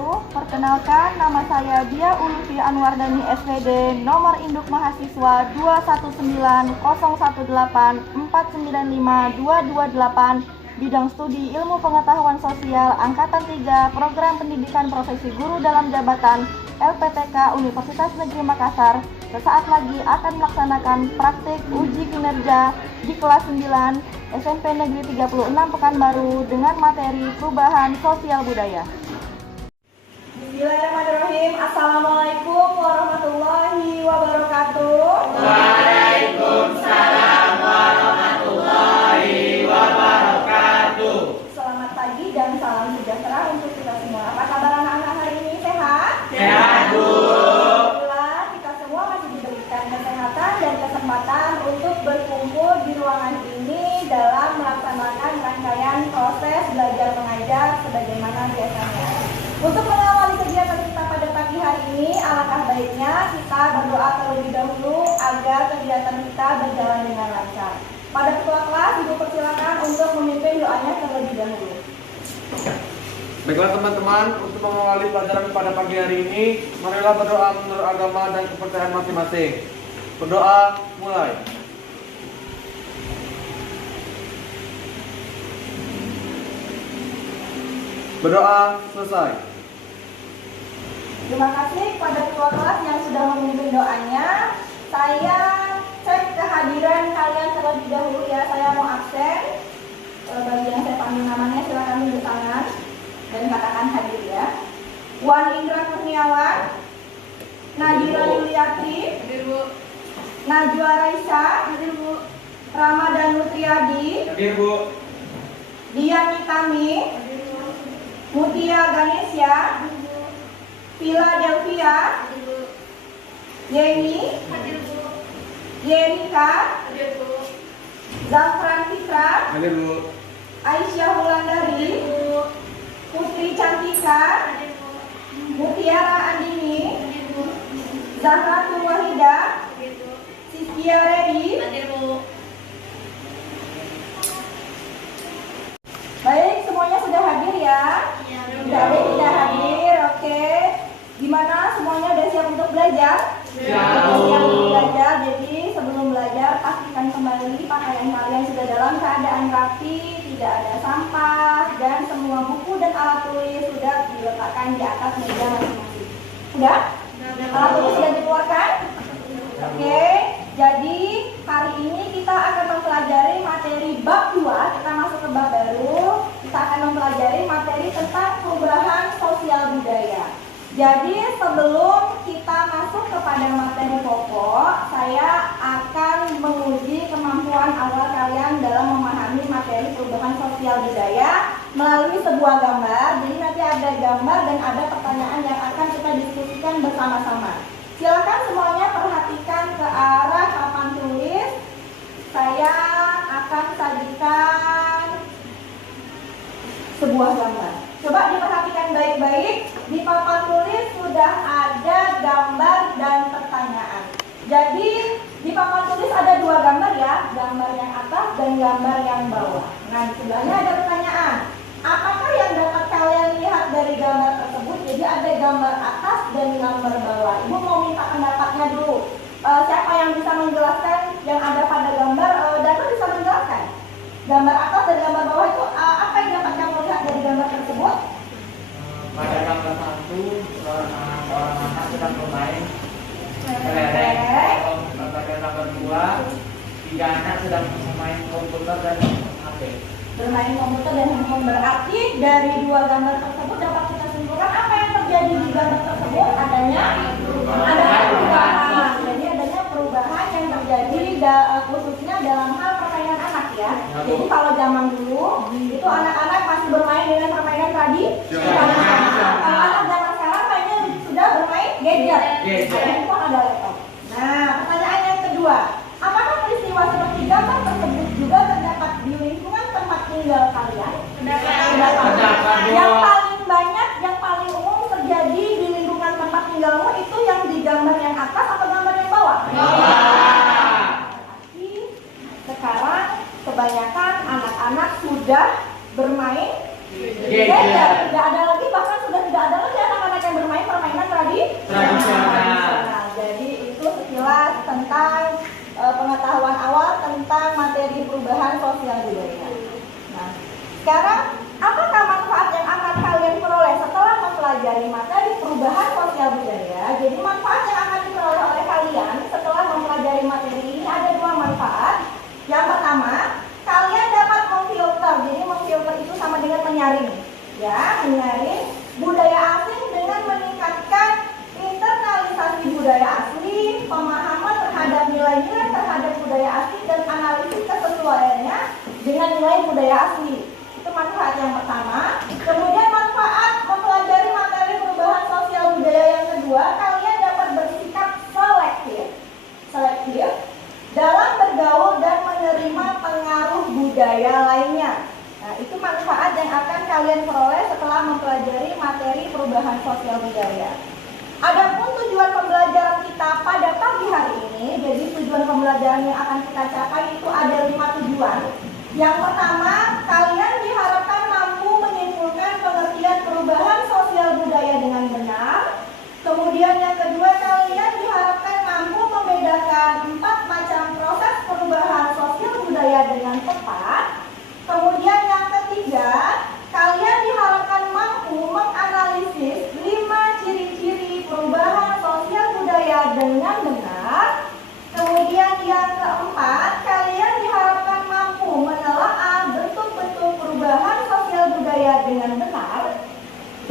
wabarakatuh. Perkenalkan, nama saya Dia Ulfi Anwardani SPD, nomor induk mahasiswa 2190184952228, bidang studi Ilmu Pengetahuan Sosial Angkatan 3, Program Pendidikan Profesi Guru dalam Jabatan LPTK Universitas Negeri Makassar. Sesaat lagi akan melaksanakan praktik uji kinerja di kelas 9 SMP Negeri 36 Pekanbaru dengan materi perubahan sosial budaya. Bismillahirrahmanirrahim. Assalamualaikum warahmatullahi wabarakatuh. Waalaikumsalam warahmatullahi wabarakatuh. Selamat pagi dan salam sejahtera untuk kita semua. Apa kabar anak-anak hari ini? Sehat? Sehat, Bu. Alhamdulillah kita semua masih diberikan kesehatan dan kesempatan untuk berkumpul di ruangan ini dalam melaksanakan rangkaian proses belajar mengajar sebagaimana biasanya. Untuk mengawali kegiatan kita pada pagi hari ini, alangkah baiknya kita berdoa terlebih dahulu agar kegiatan kita berjalan dengan lancar. Pada ketua kelas, Ibu persilakan untuk memimpin doanya terlebih dahulu. Baiklah teman-teman, untuk mengawali pelajaran pada pagi hari ini, marilah berdoa menurut agama dan kepercayaan masing-masing. Berdoa mulai. Berdoa selesai. Terima kasih kepada ketua kelas yang sudah memimpin doanya. Saya cek kehadiran kalian terlebih dahulu ya. Saya mau absen. Bagi yang saya panggil namanya silakan tunduk tangan dan katakan hadir ya. Wan Indra Kurniawan, Nadira Yuliati, Hadir, Bu. Najwa Raisa, Hadir, Bu. Ramadan Nutriadi, Hadir, Bu. Dian Mitami, Hadir, Bu. Mutia Ganesya, Vila Delvia, Hadir, Bu. Yeni, Hadir, Bu. Yenika, Hadir, Bu. Zafran Fitra, Hadir, Bu. Aisyah Wulandari, Bu. Putri Cantika, Hadir, Bu. Mutiara Andini, Hadir, Bu. Zahratul Wahida, Hadir, Bu. Siskia Redi. Hadir, Bu. Baik, semuanya sudah hadir ya? Iya, Sudah ada yang tidak hadir, oke. Gimana, semuanya udah siap untuk belajar? Siap. Siap untuk belajar, jadi sebelum belajar pastikan kembali pakaian kalian sudah dalam keadaan rapi, tidak ada sampah, dan semua buku dan alat tulis sudah diletakkan di atas meja masing-masing. Sudah? Alat tulis sudah dikeluarkan? Oke, jadi hari ini kita akan mempelajari materi bab 2, kita masuk ke bab baru. Kita akan mempelajari materi tentang perubahan sosial budaya. Jadi sebelum kita masuk kepada materi pokok, saya akan menguji kemampuan awal kalian dalam memahami materi perubahan sosial budaya melalui sebuah gambar. Jadi nanti ada gambar dan ada pertanyaan yang akan kita diskusikan bersama-sama. Silakan semuanya perhatikan ke arah papan tulis. Saya akan sajikan sebuah gambar. Coba diperhatikan baik-baik. Di papan tulis sudah ada gambar dan pertanyaan. Jadi di papan tulis ada dua gambar ya, gambar yang atas dan gambar yang bawah. Nah, di sebelahnya ada pertanyaan. Apakah yang dapat kalian lihat dari gambar tersebut? Jadi ada gambar atas dan gambar bawah. Ibu mau minta pendapatnya dulu. Siapa yang bisa menjelaskan yang ada pada gambar? Datu bisa menjelaskan. Gambar atas dan gambar bawah itu apa yang dapat kamu lihat dari gambar tersebut? Pada gambar satu, seorang anak sedang bermain Oke. Pada gambar dua, 3 anak sedang bermain komputer dan HP. Bermain komputer dan handphone, berarti dari dua gambar tersebut dapat kita simpulkan apa yang terjadi di gambar tersebut adanya perubahan. Jadi adanya perubahan yang terjadi khususnya dalam hal permainan anak ya. Jadi kalau zaman dulu itu anak-anak masih bermain dengan permainan tradisional. Kalau anak zaman sekarang mainnya sudah bermain gadget. Ada handphone, ada laptop. Nah, pertanyaan yang kedua, apakah peristiwa seperti gambar tersebut juga terdapat di lingkungan tempat tinggal kalian? Terdapat. Yang paling banyak materi perubahan sosial budaya. Nah, sekarang apakah manfaat yang akan kalian peroleh setelah mempelajari materi perubahan sosial budaya? Jadi manfaat yang akan diperoleh oleh kalian setelah mempelajari materi ini ada dua manfaat. Yang pertama, kalian dapat memfilter. Jadi memfilter itu sama dengan menyaring, ya, menyaring budaya asing dengan meningkatkan internalisasi budaya asli, pemahaman terhadap nilai-nilai terhadap budaya asli, dan analisis kesesuaiannya dengan nilai budaya asli. Itu manfaat yang pertama. Kemudian manfaat mempelajari materi perubahan sosial budaya yang kedua, kalian dapat bersikap selektif dalam bergaul dan menerima pengaruh budaya lainnya. Nah, itu manfaat yang akan kalian peroleh setelah mempelajari materi perubahan sosial budaya. Adapun tujuan pembelajaran kita pada pagi hari ini, jadi tujuan pembelajaran yang akan kita capai itu ada 5 tujuan. Yang pertama, kalian diharapkan mampu menyimpulkan pengertian perubahan sosial budaya dengan benar. Kemudian yang kedua, kalian diharapkan mampu membedakan 4 macam proses perubahan sosial budaya dengan tepat. Kemudian yang ketiga, kalian diharapkan mampu menganalisis 5 ciri-ciri perubahan sosial budaya dengan benar. Kemudian yang keempat, kalian diharapkan mampu menelaah bentuk-bentuk perubahan sosial budaya dengan benar.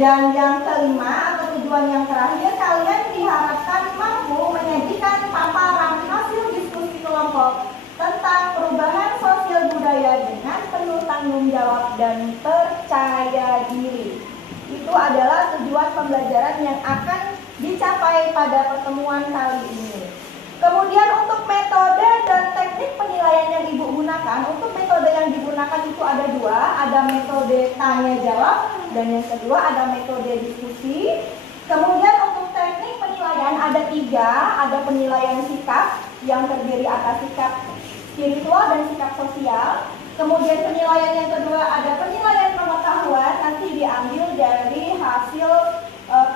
Dan yang kelima atau tujuan yang terakhir, kalian diharapkan mampu menyajikan paparan hasil diskusi kelompok tentang perubahan sosial budaya dengan penuh tanggung jawab dan percaya diri. Itu adalah tujuan pembelajaran yang akan dicapai pada pertemuan kali ini. Kemudian untuk metode dan teknik penilaian yang Ibu gunakan, untuk metode yang digunakan itu ada 2, ada metode tanya jawab dan yang kedua ada metode diskusi. Kemudian untuk teknik penilaian ada 3, ada penilaian sikap yang terdiri atas sikap spiritual dan sikap sosial. Kemudian penilaian yang kedua ada penilaian pengetahuan, nanti diambil dari hasil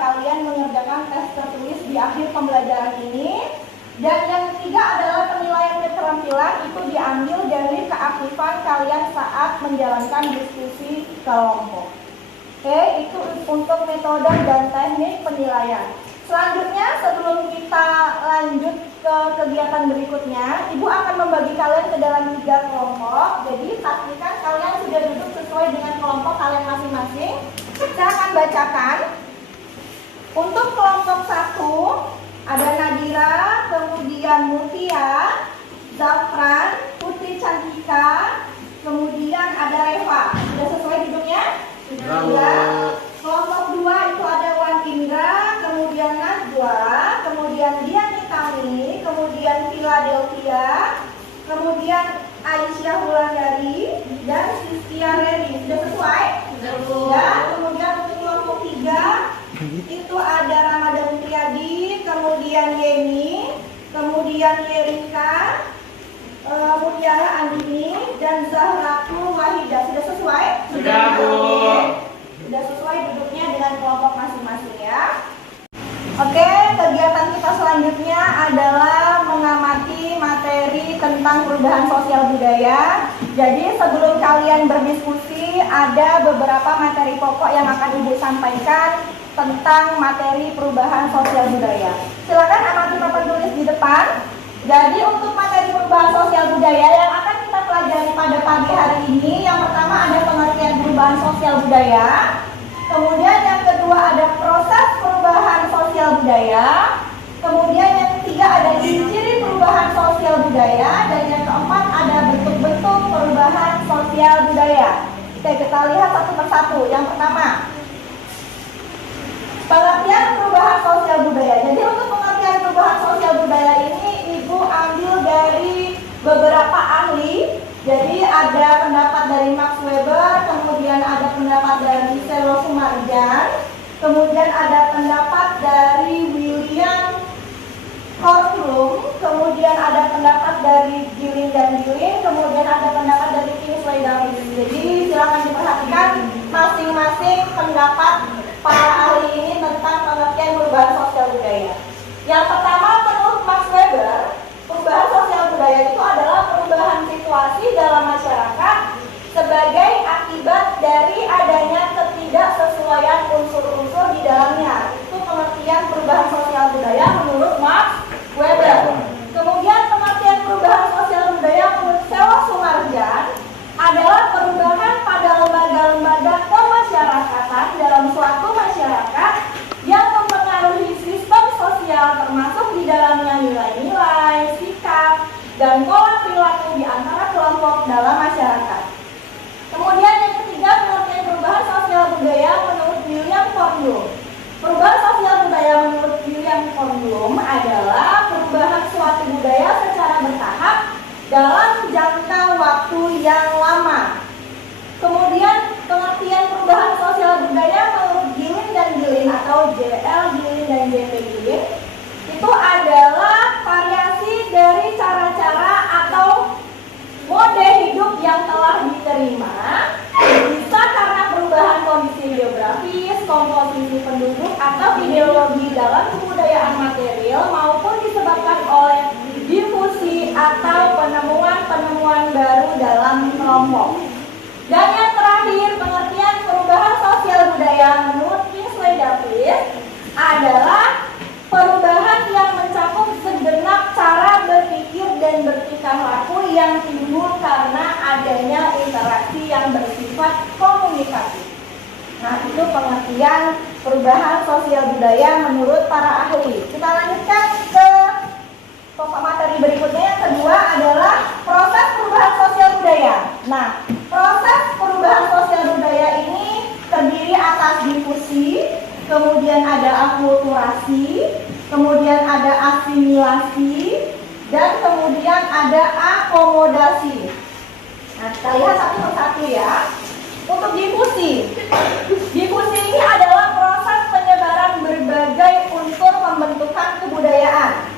kalian mengerjakan tes tertulis di akhir pembelajaran ini. Dan yang ketiga adalah penilaian keterampilan, itu diambil dari keaktifan kalian saat menjalankan diskusi kelompok. Oke, itu untuk metode dan teknik penilaian. Selanjutnya, sebelum kita lanjut ke kegiatan berikutnya, Ibu akan membagi kalian ke dalam 3 kelompok. Jadi pastikan kalian sudah duduk sesuai dengan kelompok kalian masing-masing. Saya akan bacakan. Untuk kelompok 1 ada Nadira, kemudian Mutia, Zafran, Putri Cantika, kemudian ada Reva. Sudah sesuai duduknya? Sudah. Kelompok 2 itu ada Wan Indra, kemudian Najwa, kemudian Dian Nitami, kemudian Philadelphia, kemudian Aisyah Wulandari, dan Siskia Redi. Sudah sesuai? Sudah. Kemudian untuk kelompok 3 itu ada Ramadan Triadi, kemudian Yeni, kemudian Yerika, Mutiara Andini, dan Zahratul Wahidah. Sudah sesuai? Sudah, Bu. Sudah sesuai duduknya dengan kelompok masing-masing ya. Oke, kegiatan kita selanjutnya adalah mengamati materi tentang perubahan sosial budaya. Jadi sebelum kalian berdiskusi, ada beberapa materi pokok yang akan Ibu sampaikan tentang materi perubahan sosial budaya. Silakan amati papan tulis di depan. Jadi untuk materi perubahan sosial budaya yang akan kita pelajari pada pagi hari ini, yang pertama ada pengertian perubahan sosial budaya. Kemudian yang kedua ada proses perubahan sosial budaya. Kemudian yang ketiga ada ciri-ciri perubahan sosial budaya. Dan yang keempat ada bentuk-bentuk perubahan sosial budaya. Oke, kita lihat satu persatu. Yang pertama, pengertian perubahan sosial budaya. Jadi untuk pengertian perubahan sosial budaya ini Ibu ambil dari beberapa ahli. Jadi ada pendapat dari Max Weber, kemudian ada pendapat dari Selo Sumarjan, kemudian ada pendapat dari William Kornblum, kemudian ada pendapat dari Gilin dan Gilin, kemudian ada pendapat dari Kingsley Davis. Jadi silakan diperhatikan masing-masing pendapat para ahli ini tentang pengertian perubahan sosial budaya. Yang pertama, menurut Max Weber, perubahan sosial budaya itu adalah perubahan situasi budaya menurut Max Weber. Kemudian pengertian perubahan sosial budaya menurut Selo Sumarjan adalah perubahan pada lembaga-lembaga kemasyarakatan dalam suatu masyarakat yang mempengaruhi sistem sosial termasuk di dalamnya nilai-nilai, sikap, dan pola perilaku di antara kelompok dalam masyarakat. Kemudian yang ketiga, pengertian perubahan sosial budaya menurut William Cornblum. Perubahan sosial budaya menurut William Cornblum adalah perubahan suatu budaya secara bertahap dalam jangka waktu yang lama. Kemudian pengertian perubahan sosial budaya menurut Gilin dan Gilin atau JL Gilin dan JP Gilin itu adalah variasi dari cara-cara atau mode hidup yang telah diterima, bisa karena perubahan kondisi geografis, komposisi penduduk, atau ideologi dalam kebudayaan material maupun disebabkan oleh difusi atau penemuan-penemuan baru dalam kelompok. Dan yang terakhir, pengertian perubahan sosial budaya menurut Kingsley Davis adalah perubahan yang mencakup segenap cara berpikir dan bertingkah laku yang timbul karena adanya interaksi yang bersifat komunikatif. Nah, itu pengertian perubahan sosial budaya menurut para ahli. Kita lanjutkan ke pokok materi berikutnya. Yang kedua adalah proses perubahan sosial budaya. Nah, proses perubahan sosial budaya ini terdiri atas difusi, kemudian ada akulturasi, kemudian ada asimilasi, dan kemudian ada akomodasi. Nah, kita lihat satu persatu ya. Untuk difusi ini adalah proses penyebaran berbagai unsur pembentukan kebudayaan.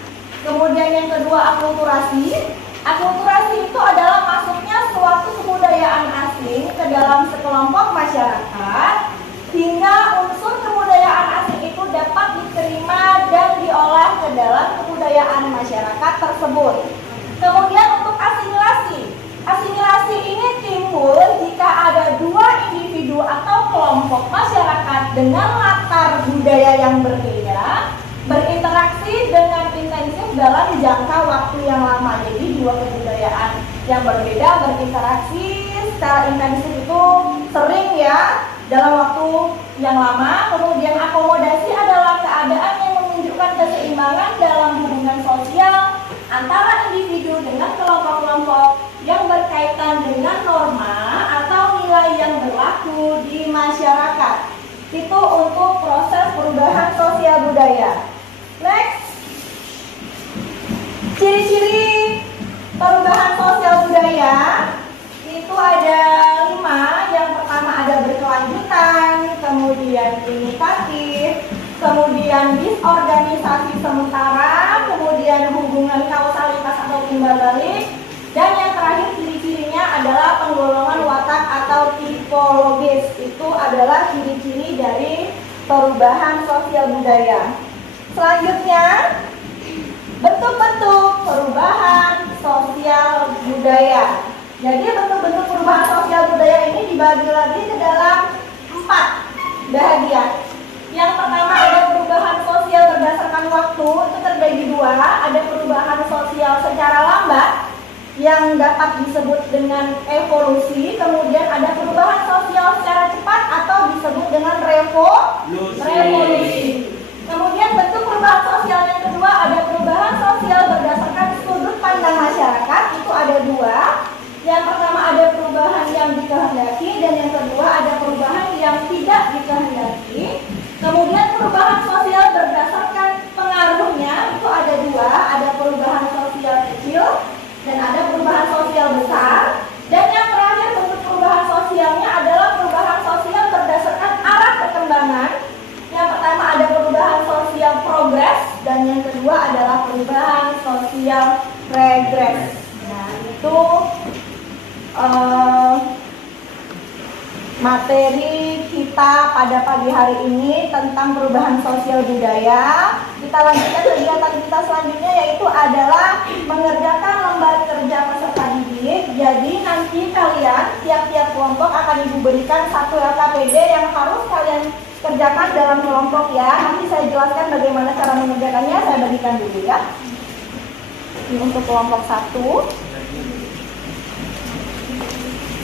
Kemudian yang kedua akulturasi. Akulturasi itu adalah masuknya suatu kebudayaan asing ke dalam sekelompok masyarakat hingga unsur kebudayaan asing itu dapat diterima dan diolah ke dalam kebudayaan masyarakat tersebut. Kemudian untuk asimilasi. Asimilasi ini timbul jika ada dua individu atau kelompok masyarakat dengan latar budaya yang berbeda berinteraksi dengan intensif dalam jangka waktu yang lama. Jadi dua kebudayaan yang berbeda berinteraksi secara intensif itu sering ya dalam waktu yang lama. Kemudian akomodasi adalah keadaan yang menunjukkan keseimbangan dalam hubungan sosial antara individu dengan kelompok-kelompok yang berkaitan dengan norma atau nilai yang berlaku di masyarakat. Itu untuk proses perubahan sosial budaya. Next, ciri-ciri perubahan sosial budaya itu ada 5. Yang pertama ada berkelanjutan, kemudian imitatif, kemudian disorganisasi sementara, kemudian hubungan kausalitas atau timbal balik, dan yang terakhir ciri-cirinya adalah penggolongan watak atau tipologis. Itu adalah ciri-ciri dari perubahan sosial budaya. Selanjutnya, bentuk-bentuk perubahan sosial budaya. Jadi bentuk-bentuk perubahan sosial budaya ini dibagi lagi ke dalam 4 bagian. Yang pertama ada perubahan sosial berdasarkan waktu, itu terbagi 2. Ada perubahan sosial secara lambat yang dapat disebut dengan evolusi. Kemudian ada perubahan sosial secara cepat atau disebut dengan revolusi. Kemudian bentuk perubahan sosial yang kedua ada perubahan sosial berdasarkan sudut pandang masyarakat. Itu ada 2. Yang pertama ada perubahan yang dikehendaki dan yang kedua ada perubahan yang tidak dikehendaki. Kemudian perubahan sosial berdasarkan pengaruhnya itu ada 2. Ada perubahan sosial kecil dan ada perubahan sosial besar. Dan yang terakhir bentuk perubahan sosialnya adalah perubahan sosial berdasarkan arah perkembangan. Yang pertama ada perubahan sosial progres dan yang kedua adalah perubahan sosial regres. Nah, itu materi kita pada pagi hari ini tentang perubahan sosial budaya. Kita lanjutkan kegiatan kita selanjutnya yaitu adalah mengerjakan lembar kerja peserta didik. Jadi nanti kalian tiap-tiap kelompok akan Ibu berikan 1 LKPD yang harus kalian kerjakan dalam kelompok ya. Nanti saya jelaskan bagaimana cara mengerjakannya. Saya bagikan dulu ya. Ini untuk kelompok 1.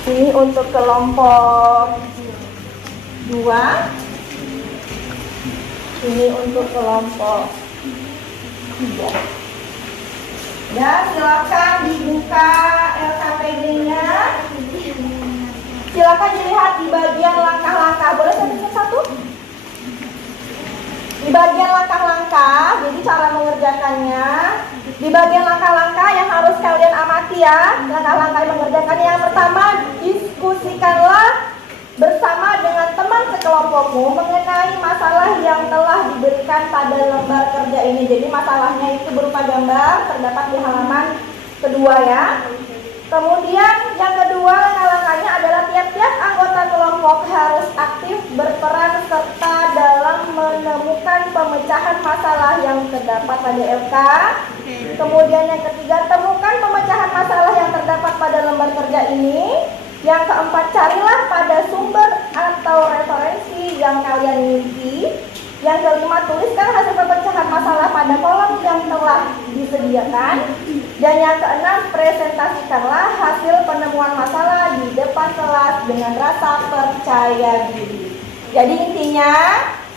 Ini untuk kelompok 2. Ini untuk kelompok 3. Ya, silakan dibuka LKPD-nya. Silakan dilihat di bagian langkah-langkah. Boleh saya tunjuk satu? Di bagian langkah-langkah, jadi cara mengerjakannya. Di bagian langkah-langkah yang harus kalian amati ya. Langkah-langkah yang mengerjakannya. Yang pertama, diskusikanlah bersama dengan teman sekelompokmu mengenai masalah yang telah diberikan pada lembar kerja ini. Jadi masalahnya itu berupa gambar, terdapat di halaman kedua ya. Kemudian yang kedua, langkah-langkahnya adalah tiap-tiap anggota kelompok harus aktif berperan serta dalam menemukan pemecahan masalah yang terdapat pada LK. Kemudian yang ketiga, temukan pemecahan masalah yang terdapat pada lembar kerja ini. Yang keempat, carilah pada sumber atau referensi yang kalian miliki. Yang kelima, tuliskan hasil pemecahan masalah pada kolom yang telah disediakan. Dan yang keenam, presentasikanlah hasil penemuan masalah di depan kelas dengan rasa percaya diri. Jadi intinya,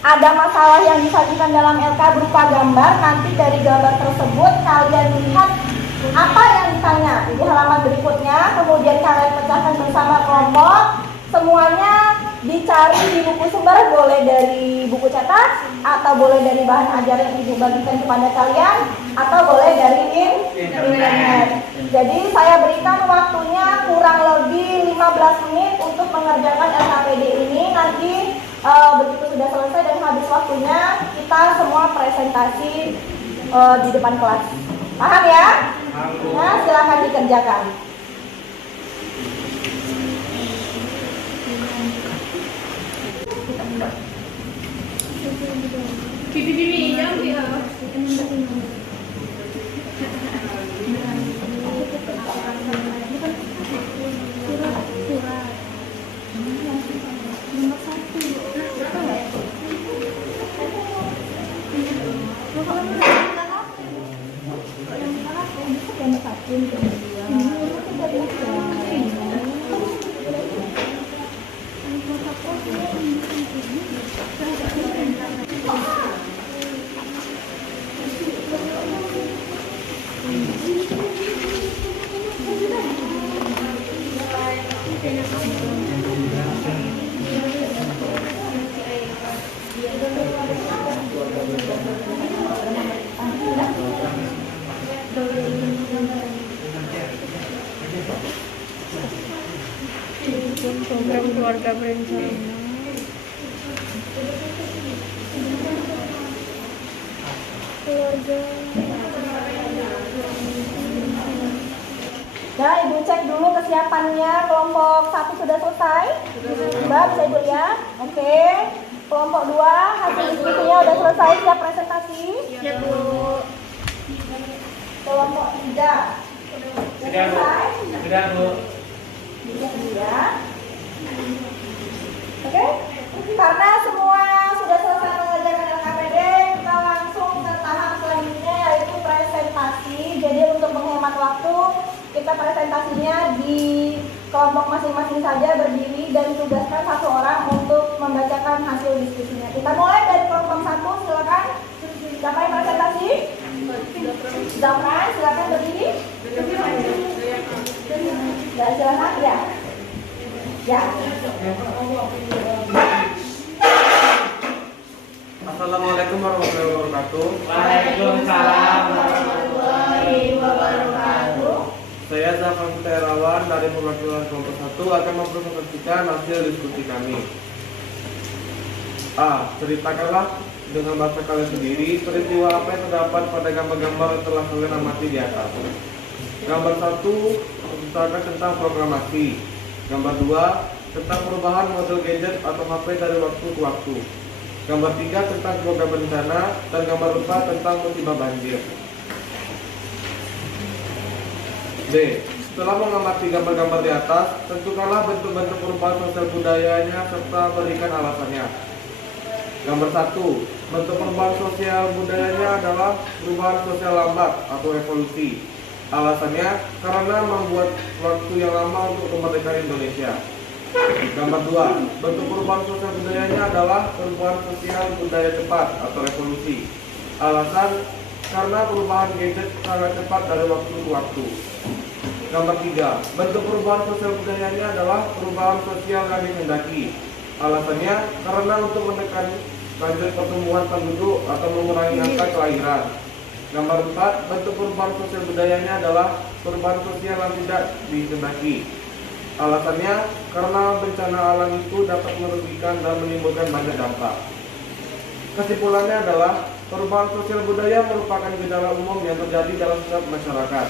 ada masalah yang disajikan dalam LK berupa gambar. Nanti dari gambar tersebut kalian lihat apa yang ditanya di halaman berikutnya. Kemudian kalian pecahkan bersama kelompok. Semuanya dicari di buku sumber, boleh dari buku cetak atau boleh dari bahan ajar yang ibu bagikan kepada kalian, atau boleh dari internet. Jadi saya berikan waktunya kurang lebih 15 menit untuk mengerjakan LKPD ini. Nanti begitu sudah selesai dan habis waktunya, kita semua presentasi di depan kelas. Paham ya? Nah, silakan dikerjakan. Bibi, jangan biar. Program keluarga berencana. Nah, ibu cek dulu kesiapannya. Kelompok 1 sudah selesai? Mbak, bisa ibu lihat? Oke. Kelompok 2 hasil diskusinya sudah selesai, siap presentasi? Ya, Bu. Kelompok 3 Sudah, Bu. Sudah, Bu. Ya. Oke. Karena semua sudah selesai mengerjakan LKPD, kita langsung ke tahap selanjutnya, yaitu presentasi. Jadi untuk menghemat waktu, kita presentasinya di kelompok masing-masing saja berdiri dan tugaskan satu orang untuk membacakan hasil diskusinya. Kita mulai dari kelompok 1, silakan. Siapa yang presentasi? Zafran, silakan berdiri. Ya, silakan. Ya. Ya. Assalamualaikum warahmatullahi wabarakatuh. Waalaikumsalam warahmatullahi wabarakatuh. Saya Zafran Terawan dari perwakilan kelompok 1 akan mempresentasikan hasil diskusi kami. A. Ceritakanlah dengan bahasa kalian sendiri peristiwa apa yang terdapat pada gambar-gambar yang telah kalian amati di atas. Gambar 1 menceritakan tentang programasi. Gambar 2 tentang perubahan model gadget atau HP dari waktu ke waktu. Gambar 3 tentang program bencana, dan gambar 4 tentang musibah banjir. B. Setelah mengamati gambar-gambar di atas, tentukanlah bentuk-bentuk perubahan sosial budayanya serta berikan alasannya. Gambar 1, bentuk perubahan sosial budayanya adalah perubahan sosial lambat atau evolusi. Alasannya karena membuat waktu yang lama untuk kemerdekaan Indonesia. Gambar 2, bentuk perubahan sosial budayanya adalah perubahan sosial budaya cepat atau revolusi. Alasan karena perubahan gadget sangat cepat dari waktu ke waktu. Gambar 3, bentuk perubahan sosial budayanya adalah perubahan sosial yang dikehendaki. Alasannya karena untuk menekan lanjut pertumbuhan penduduk atau mengurangi angka kelahiran. Gambar 4, bentuk perubahan sosial budayanya adalah perubahan sosial yang tidak dikehendaki. Alasannya karena bencana alam itu dapat merugikan dan menimbulkan banyak dampak. Kesimpulannya adalah perubahan sosial budaya merupakan gejala umum yang terjadi dalam setiap masyarakat.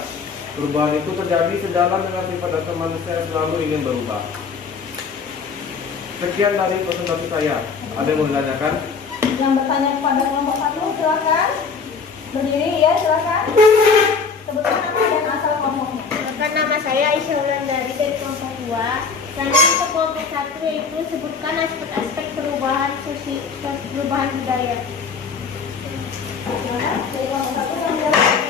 Perubahan itu terjadi sejalan dengan sifat dasar manusia yang selalu ingin berubah. Sekian dari presentasi saya. Ada yang mau ditanyakan? Yang bertanya kepada kelompok 1 silakan. Berdiri ya, silakan. Sebutkan nama dan asal kelompoknya. Perkenalkan, nama saya Aisyah Wulandari dari kelompok 2. Tanya untuk kelompok 1 yaitu sebutkan aspek-aspek perubahan budaya. Silakan. Dari kelompok 1 yang menjawab.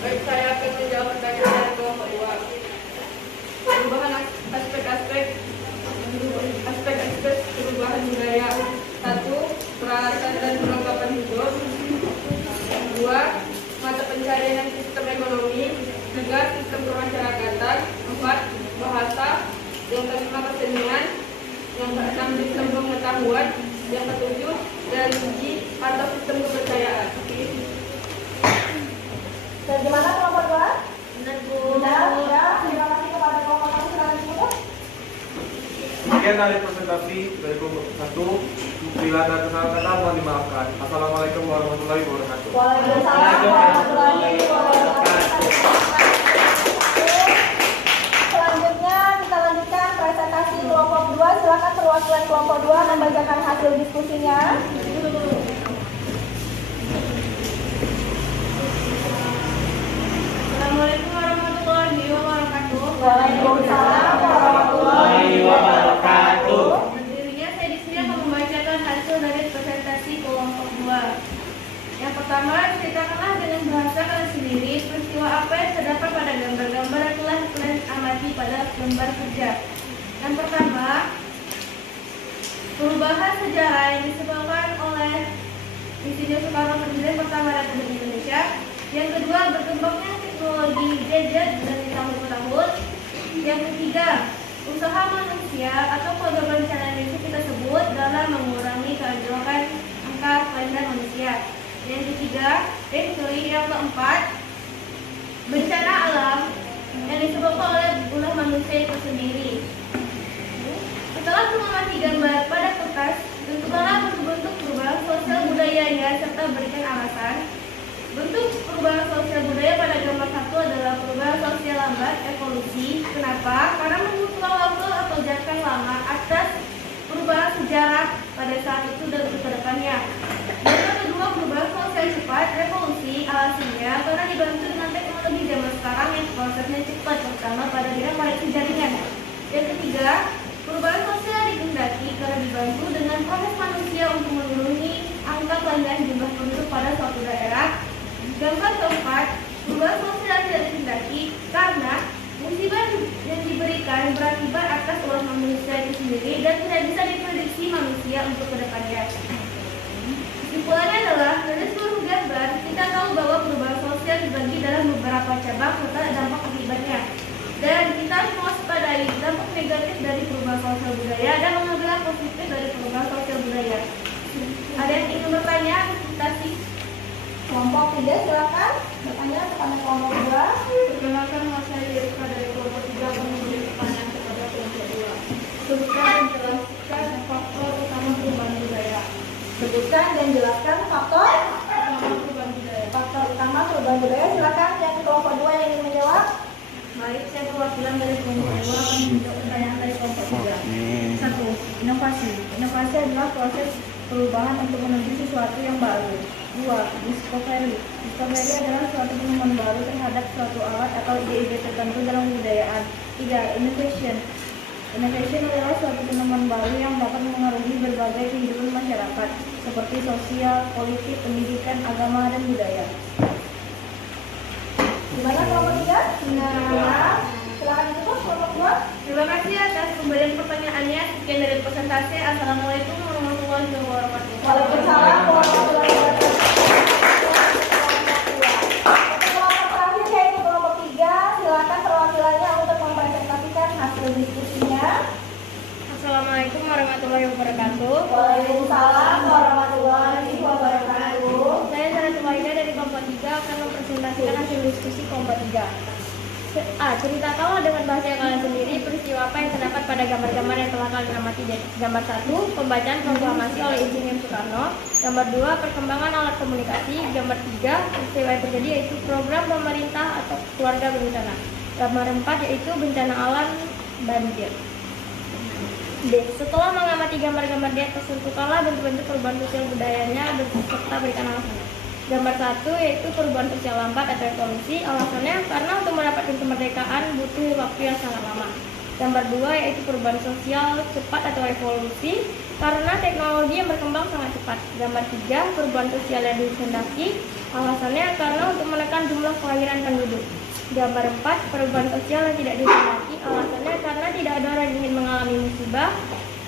Baik, saya akan menjawab pertanyaan dari kelompok 2. Perubahan aspek-aspek perubahan budaya. 1. Peralatan dan perlengkapan hidup. 2. Mata pencarian dan sistem ekonomi. 3. Sistem kemasyarakatan. 4. Bahasa. Yang kelima kesenian. Yang keenam sistem pengetahuan. Yang ketujuh religi atau sistem kepercayaan. Bagaimana kelompok 2? Benar, Bu. Sudah. Terima kasih kepada kelompok 1. Silakan ditutup. Sekian dari presentasi dari kelompok 1. Bila ada kesalahan mohon dimaafkan. Assalamualaikum warahmatullahi wabarakatuh. Waalaikumsalam warahmatullahi wabarakatuh. Selanjutnya kita lanjutkan presentasi kelompok 2. Silakan perwakilan kelompok 2 membacakan hasil diskusinya. Assalamualaikum warahmatullahi wabarakatuh. Waalaikumsalam warahmatullahi wabarakatuh. Dirinya saya di sini akan membacakan hasil dari presentasi kelompok 2. Yang pertama, ceritakanlah dengan bahasa kalian sendiri peristiwa apa yang terdapat pada gambar-gambar yang telah kalian amati pada gambar kerja. Yang pertama, perubahan sejarah yang disebabkan oleh Insinyur Soekarno Presiden pertama Republik Indonesia. Yang kedua, berkembangnya teknologi gadget dari tahun ke tahun. Yang ketiga, usaha manusia atau program rencana Indonesia kita sebut dalam mengurangi keanjlokkan angka kelahiran manusia. Yang ketiga, yang keempat, bencana alam yang disebabkan oleh ulah manusia itu sendiri. Setelah mengamati gambar pada kertas, tentukanlah bentuk perubahan sosial budayanya serta berikan alasan. Bentuk perubahan sosial budaya pada gambar 1 adalah perubahan sosial lambat evolusi. Kenapa? Karena membutuhkan waktu atau jangka lama atas perubahan sejarah pada saat itu dan ke depannya. Yang kedua, perubahan sosial cepat revolusi. Alasannya karena dibantu dengan teknologi zaman sekarang yang prosesnya cepat, terutama pada bidang koneksi jaringan. Yang ketiga, perubahan sosial dikehendaki karena dibantu dengan proses manusia untuk menuruni angka kelahiran jumlah penduduk pada suatu daerah. Gambar keempat, perubahan sosial tidak dikehendaki karena musibah yang diberikan berakibat atas ulah manusia itu sendiri dan tidak bisa diprediksi manusia untuk kedepannya. Kesimpulannya adalah dari seluruh gambar kita tahu bahwa perubahan sosial dibagi dalam beberapa cabang serta dampak akibatnya. Dan kita harus mewaspadai dampak negatif dari perubahan sosial budaya dan mengambil yang positif dari perubahan sosial budaya. Ada yang ingin bertanya? Presentasi Kelompok 3 silakan bertanya kepada kelompok 2. Perkenalkan, nama saya Yerika dari kelompok 3 akan memberi pertanyaan kepada kelompok 2. Sebutkan dan jelaskan faktor utama perubahan budaya. Sebutkan dan jelaskan faktor Perubahan budaya. utama perubahan budaya. Silakan yang kelompok 2 yang ingin menjawab. Baik, saya perwakilan dari kelompok 2 akan menjawab pertanyaan dari kelompok 3. 1. Inovasi. Inovasi adalah proses perubahan untuk menuju sesuatu yang baru. 2. Discovery. Discovery adalah suatu penemuan baru terhadap suatu alat atau ide-ide tertentu dalam kebudayaan. 3. Innovation. Innovation adalah suatu penemuan baru yang dapat mengaruhi berbagai kehidupan masyarakat, seperti sosial, politik, pendidikan, agama, dan budaya. Gimana kelompok 3? Nah, silakan ditutup kelompok 2. Terima kasih atas pemberian pertanyaannya. Sekian dari presentasi. Assalamualaikum warahmatullahi wabarakatuh. Waalaikumsalam warahmatullahi wabarakatuh. Kelompok terakhir yaitu kelompok 3. Silakan perwakilannya untuk mempresentasikan hasil diskusinya. Assalamualaikum warahmatullahi wabarakatuh. Waalaikumsalam warahmatullahi wabarakatuh. Saya Sarah Sumaida dari kelompok 3 akan mempresentasikan hasil diskusi kelompok 3. Ceritakanlah dengan bahasa yang kalian sendiri peristiwa apa yang terdapat pada gambar-gambar yang telah kalian amati. Gambar 1, pembacaan proklamasi oleh Insinyur Soekarno. Gambar 2, perkembangan alat komunikasi. Gambar 3, peristiwa yang terjadi yaitu program pemerintah atau keluarga berencana. Gambar 4 yaitu bencana alam banjir. D. Setelah mengamati gambar-gambar di atas, tentukanlah bentuk-bentuk perubahan sosial budayanya serta berikan alasannya. Gambar 1 yaitu perubahan sosial lambat atau evolusi. Alasannya karena untuk mendapatkan kemerdekaan butuh waktu yang sangat lama. Gambar 2 yaitu perubahan sosial cepat atau evolusi karena teknologi yang berkembang sangat cepat. Gambar 3 perubahan sosial yang dikehendaki. Alasannya karena untuk menekan jumlah kelahiran penduduk. Gambar 4 perubahan sosial yang tidak dikehendaki. Alasannya karena tidak ada orang yang ingin mengalami musibah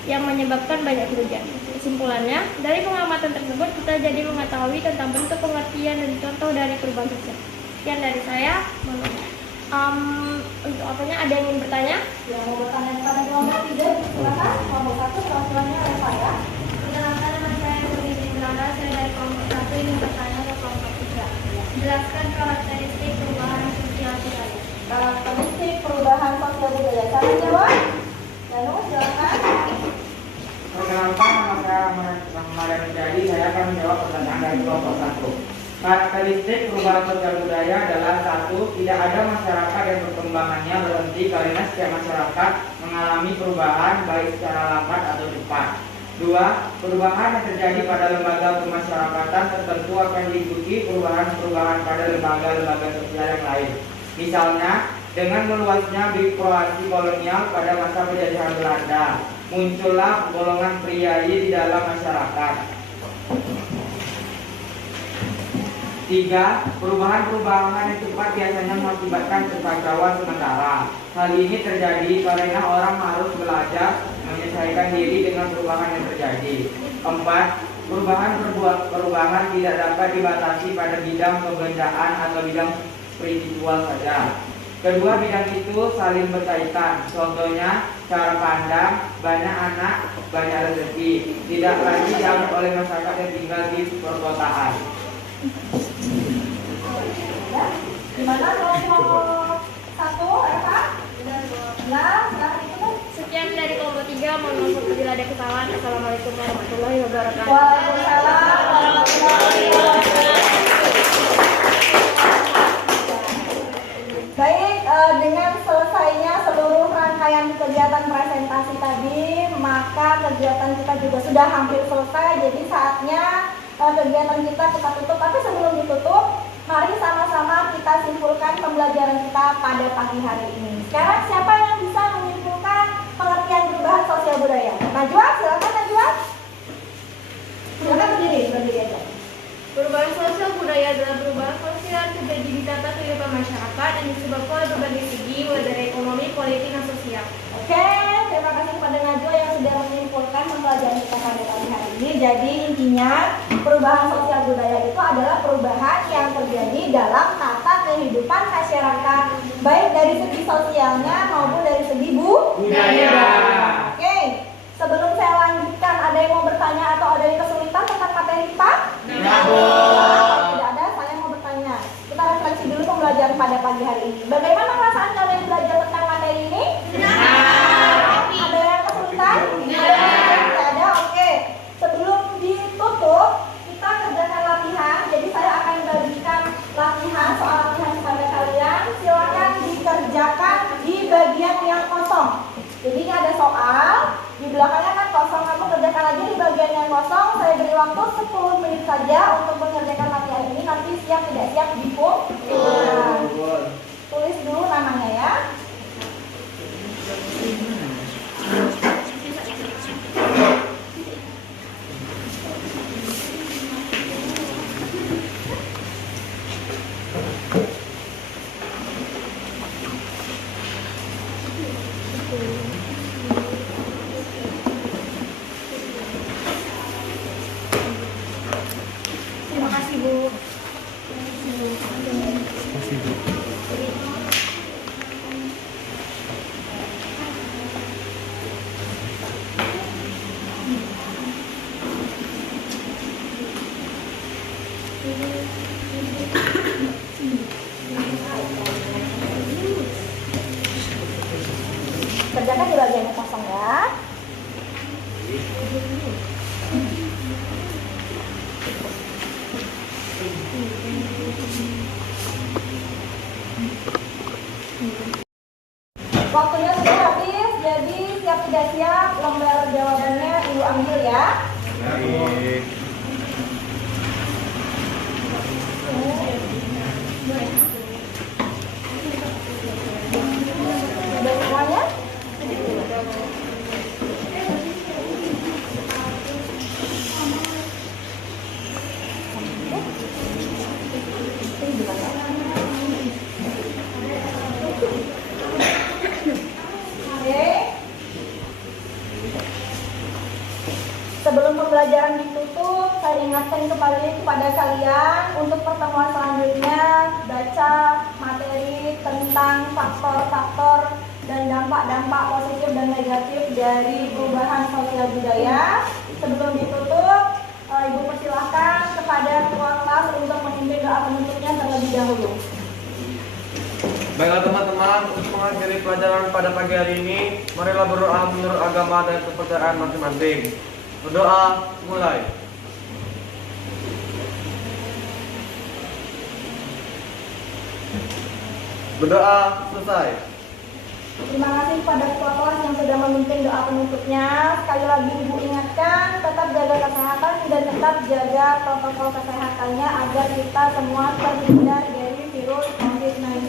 yang menyebabkan banyak kerugian. Kesimpulannya, dari pengamatan tersebut kita jadi mengetahui tentang bentuk pengertian dan contoh dari perubahan sosial. Sekian dari saya. Untuk apanya ada yang ingin bertanya? Yang mau bertanya kepada kelompok 3, silakan. Kelompok 1 perwakilannya oleh saya. Perkenalkan, nama saya Nuridi Belanda. Saya dari kelompok 1 ingin bertanya ke kelompok 3. Jelaskan karakteristik perubahan sosial budaya. Karakteristik perubahan sosial budaya. Siapa jawab? Danu, silakan. Perkenalkan, nama saya Rahmat Menjadi. Saya akan menjawab pertanyaan dari kelompok 1. Karakteristik perubahan sosial budaya adalah 1. Tidak ada masyarakat yang perkembangannya berhenti karena setiap masyarakat mengalami perubahan baik secara lambat atau cepat. 2. Perubahan yang terjadi pada lembaga pemasyarakatan tertentu akan diikuti perubahan-perubahan pada lembaga-lembaga sosial yang lain. Misalnya, dengan meluasnya birokrasi kolonial pada masa penjajahan Belanda, muncullah golongan priai di dalam masyarakat. 3. Perubahan-perubahan yang cepat biasanya mengakibatkan kekacauan sementara. Hal ini terjadi karena orang harus belajar menyesuaikan diri dengan perubahan yang terjadi. 4. Perubahan tidak dapat dibatasi pada bidang pemberdayaan atau bidang spiritual saja. Kedua bidang itu saling berkaitan. Contohnya, cara pandang, banyak anak, banyak rezeki. Tidak lagi dianut oleh masyarakat yang tinggal di perkotaan. Gimana kelompok 1, Eva? Nah, silakan ditutup. Sekian dari kelompok 3. Mohon maaf apabila ada kesalahan. Assalamualaikum warahmatullahi wabarakatuh. Waalaikumsalam warahmatullahi wabarakatuh. Baik, dengan selesainya seluruh rangkaian kegiatan presentasi tadi, maka kegiatan kita juga sudah hampir selesai. Jadi saatnya kegiatan kita tutup. Tapi sebelum ditutup, mari sama-sama kita simpulkan pembelajaran kita pada pagi hari ini. Sekarang siapa yang bisa menyimpulkan pengertian perubahan sosial budaya? Najwa, silakan Najwa. Silakan berdiri aja. Perubahan sosial budaya adalah perubahan sosial yang terjadi di tata kehidupan masyarakat yang disebabkan oleh berbagai segi, mulai dari ekonomi, politik, dan sosial. Oke, terima kasih kepada Najwa yang sudah menyimpulkan pembelajaran kita pada pagi hari ini. Jadi intinya perubahan sosial budaya itu adalah perubahan yang terjadi dalam tata kehidupan masyarakat, baik dari segi sosialnya maupun dari segi budaya. Oke, sebelum saya lanjutkan, ada yang mau bertanya atau ada yang kesulitan tentang materi kita? Tidak ada, saya mau bertanya. Kita refleksi dulu pembelajaran pada pagi hari ini. Bagaimana perasaan kalian belajar tentang materi ini? Ada yang kesulitan? Tidak ada, oke. Sebelum ditutup, kita kerjakan latihan. Jadi saya akan bagikan latihan, soal latihan kepada kalian. Silakan dikerjakan di bagian yang kosong. Jadi ini ada soal, di belakangnya kan kosong. Kamu kerjakan aja di bagian yang kosong. Saya beri waktu 10 menit saja untuk mengerjakan latihan ini. Nanti siap tidak siap dihitung. Tulis dulu namanya ya. Makasih Bu. Kerjakan di bagian yang kosong ya. Waktunya sudah habis, jadi siap tidak siap lembar jawabannya Ibu ambil ya. Baik. Sudah semuanya? Oke. Sebelum pembelajaran ditutup, saya ingatkan kepada kalian untuk pertemuan selanjutnya baca materi tentang faktor-faktor dan dampak-dampak positif dan negatif dari perubahan sosial budaya. Sebelum ditutup, Ibu persilahkan kepada ketua kelas untuk memimpin doa penutupnya terlebih dahulu. Baiklah teman-teman, untuk mengakhiri pelajaran pada pagi hari ini, marilah berdoa menurut agama dan kepercayaan masing-masing. Berdoa, mulai. Berdoa, selesai. Terima kasih kepada ketua kelas yang sudah memimpin doa penutupnya. Sekali lagi Ibu ingatkan, tetap jaga kesehatan dan tetap jaga protokol kesehatannya agar kita semua terhindar dari virus COVID-19.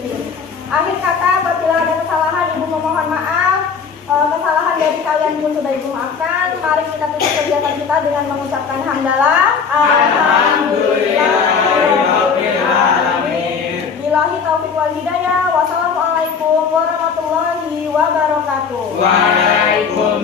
Akhir kata, apabila ada kesalahan, Ibu memohon maaf. Kesalahan dari kalian pun sudah Ibu maafkan. Mari kita tutup kegiatan kita dengan mengucapkan hamdalah. Alhamdulillahirobbilalamin. Billahi taufiq wal hidayah. Wassalamualaikum warahmatullahi wabarakatuh. Waalaikumsalam.